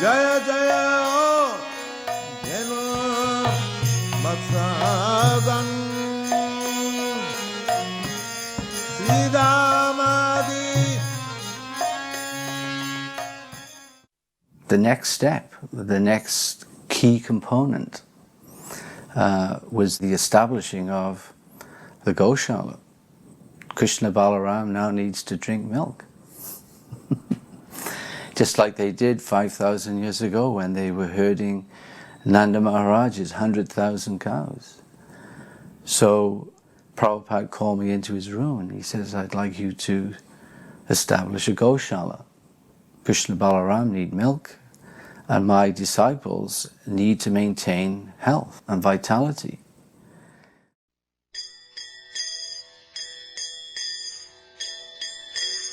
Jaya Jaya Dhenu Matsadan Sridhamadi. The next step, the next key component was the establishing of the Goshala. Krishna Balaram now needs to drink milk. Just like they did 5,000 years ago when they were herding Nanda Maharaj's 100,000 cows. So Prabhupada called me into his room and he says, I'd like you to establish a Goshala. Krishna Balaram need milk, and my disciples need to maintain health and vitality.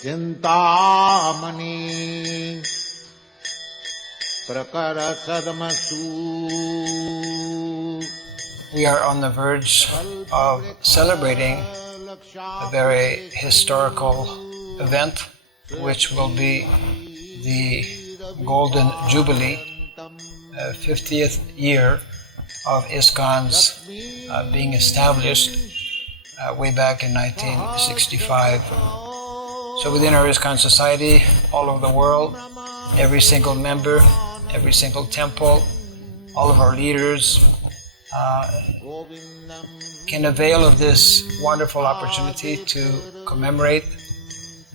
Chintamani Prakara Sadmasu. We are on the verge of celebrating a very historical event, which will be the Golden Jubilee, 50th year of ISKCON's being established way back in 1965. So within our ISKCON society, all over the world, every single member, every single temple, all of our leaders can avail of this wonderful opportunity to commemorate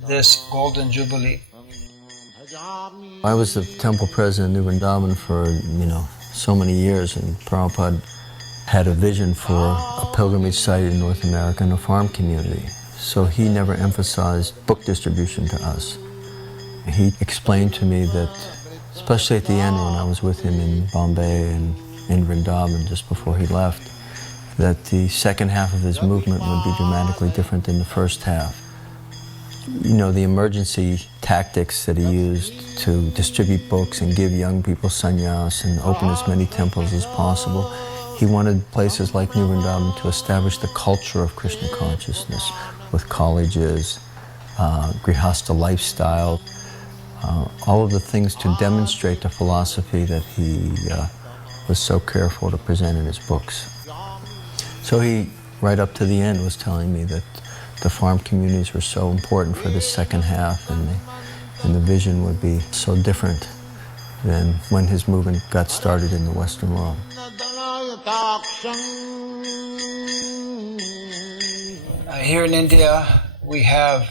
this Golden Jubilee. I was the temple president in Vrindavan for, so many years, and Prabhupada had a vision for a pilgrimage site in North America and a farm community. So he never emphasized book distribution to us. He explained to me that, especially at the end when I was with him in Bombay and in Vrindavan just before he left, that the second half of his movement would be dramatically different than the first half. The emergency tactics that he used to distribute books and give young people sannyas and open as many temples as possible, he wanted places like New Vrindavan to establish the culture of Krishna consciousness with colleges, grihastha lifestyle, all of the things to demonstrate the philosophy that he was so careful to present in his books. So he, right up to the end, was telling me that the farm communities were so important for this second half, and the vision would be so different than when his movement got started in the Western world. Here in India, we have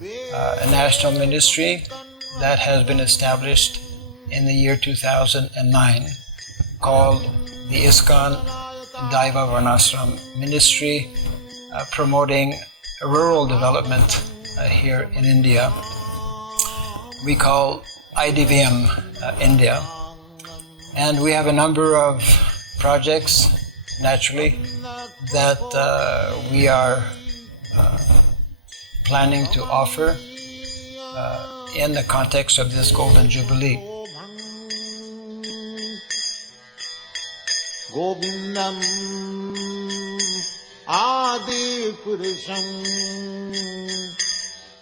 a national ministry that has been established in the year 2009 called the ISKCON Daiva Varnasrama Ministry, promoting rural development here in India. We call IDVM-India, and we have a number of projects, naturally, that we are planning to offer in the context of this Golden Jubilee. Govindam Adi Purusham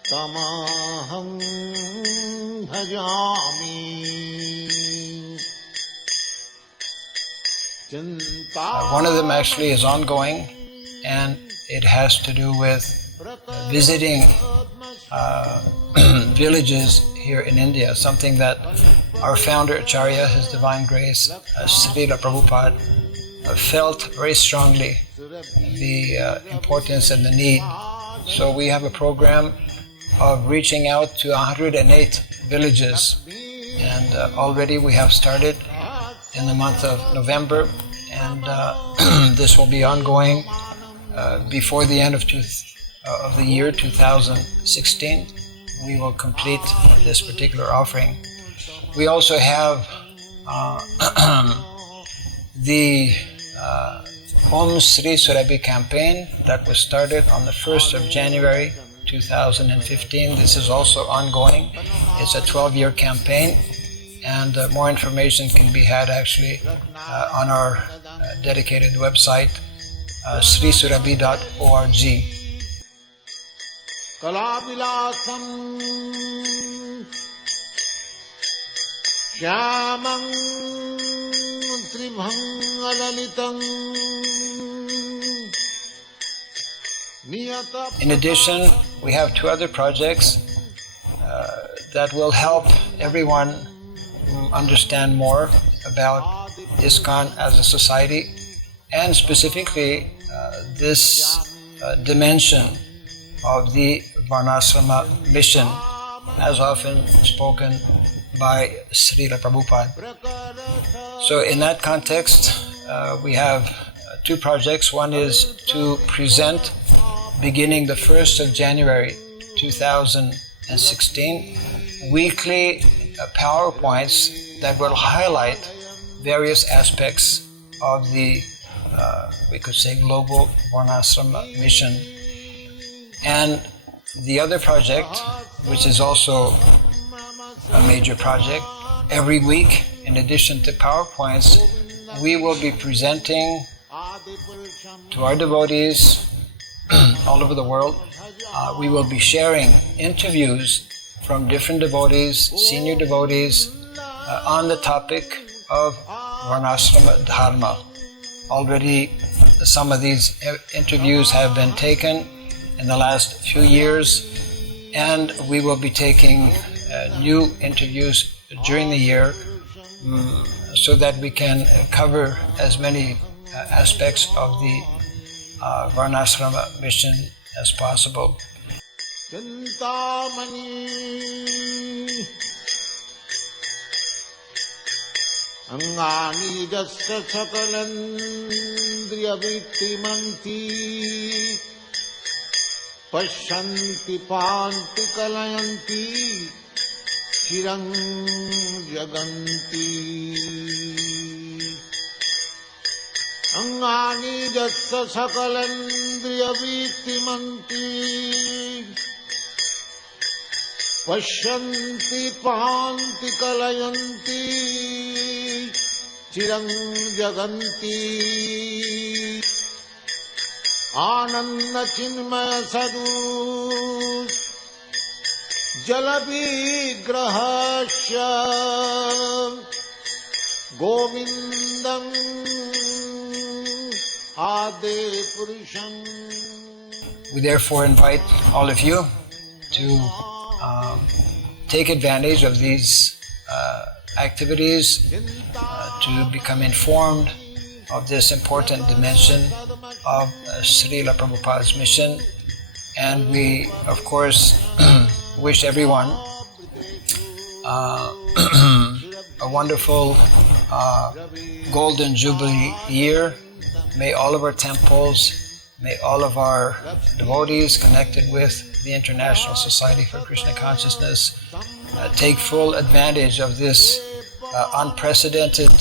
Tamaham Bhajami. One of them actually is ongoing, and it has to do with visiting villages here in India, something that our founder Acharya, His Divine Grace, Srila Prabhupada, felt very strongly the importance and the need. So we have a program of reaching out to 108 villages, and already we have started in the month of November, and this will be ongoing before the end of the year 2016. We will complete this particular offering. We also have the Om Sri Surabhi campaign that was started on the 1st of January 2015. This is also ongoing. It's a 12-year campaign, and more information can be had actually on our dedicated website, srisurabhi.org. Kalavilasam Shyamang Tribhangalalitam. In addition, we have two other projects that will help everyone understand more about ISKCON as a society, and specifically this dimension of the Varnasrama mission, as often spoken by Srila Prabhupada. So in that context, we have two projects. One is to present, beginning the 1st of January 2016, weekly PowerPoints that will highlight various aspects of the, we could say, global Varnasrama mission. And the other project, which is also a major project, every week, in addition to PowerPoints, we will be presenting to our devotees all over the world. We will be sharing interviews from different devotees, senior devotees, on the topic of Varnasrama-Dharma. Already some of these interviews have been taken in the last few years, and we will be taking new interviews during the year so that we can cover as many aspects of the Varnasrama mission as possible. Angani jasya sakalandriya vittimanti Pashyanti panti kalayanti Chirang jaganti Angani jasya sakalandriya vittimanti Pashyanti panti kalayanti Chirang jaganti Ananda chinmaya sadhu Jalavigrahasya Govindam Ade Purusham. We therefore invite all of you to take advantage of these activities, to become informed of this important dimension of Srila Prabhupada's mission. And we, of course, wish everyone a wonderful Golden Jubilee year. May all of our temples, may all of our devotees connected with the International Society for Krishna Consciousness take full advantage of this unprecedented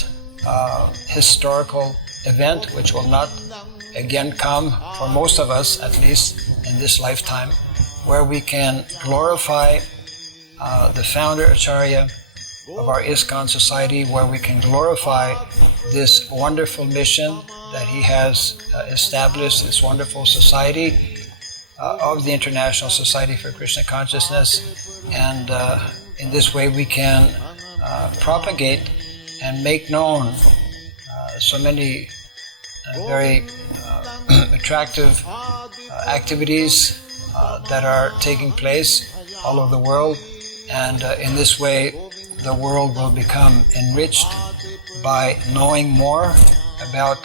historical event, which will not again come for most of us, at least in this lifetime, where we can glorify the founder Acharya of our ISKCON society, where we can glorify this wonderful mission that he has established, this wonderful society of the International Society for Krishna Consciousness. And in this way we can propagate and make known so many very attractive activities that are taking place all over the world. And in this way the world will become enriched by knowing more about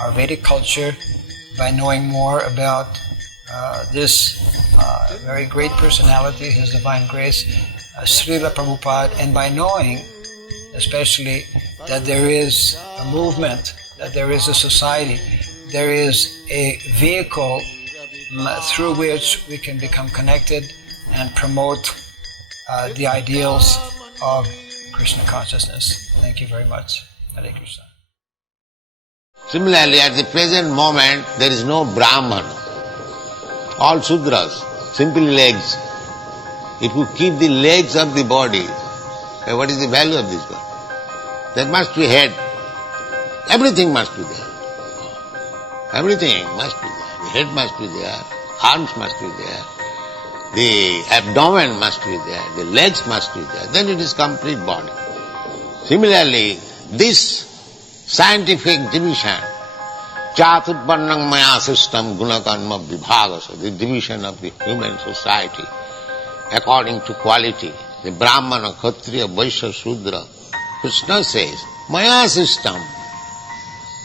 our Vedic culture, by knowing more about this very great personality, His Divine Grace, Srila Prabhupada, and by knowing especially that there is a movement, that there is a society, there is a vehicle through which we can become connected and promote the ideals of Krishna consciousness. Thank you very much. Hare Krishna. Similarly, at the present moment, there is no Brahman. All Sudras, simple legs. If you keep the legs of the body, what is the value of this body? There must be head. Everything must be there. Everything must be there. The head must be there, arms must be there, the abdomen must be there, the legs must be there. Then it is complete body. Similarly, this scientific division, Chaturvarnang Maya system, Gunakarma Vibhagasa, the division of the human society according to quality, the Brahmana, Kshatriya, Vaishya, Shudra, Krishna says, Maya system,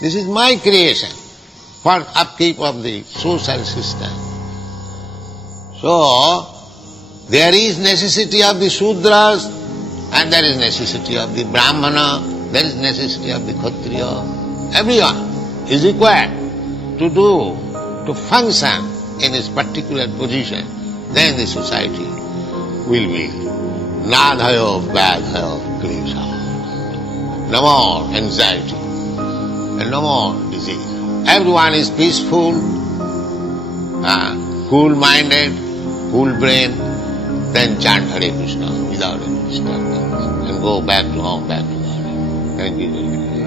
this is my creation for upkeep of the social system. So, there is necessity of the Shudras and there is necessity of the Brahmana, there is necessity of the Kshatriya. Everyone is required to function in his particular position. Then the society will be nadhayo vadhayo klesha. No more anxiety and no more disease. Everyone is peaceful, cool-minded, cool brain, then chant Hare Krishna without any disturbance and go back to home, back to God. Thank you.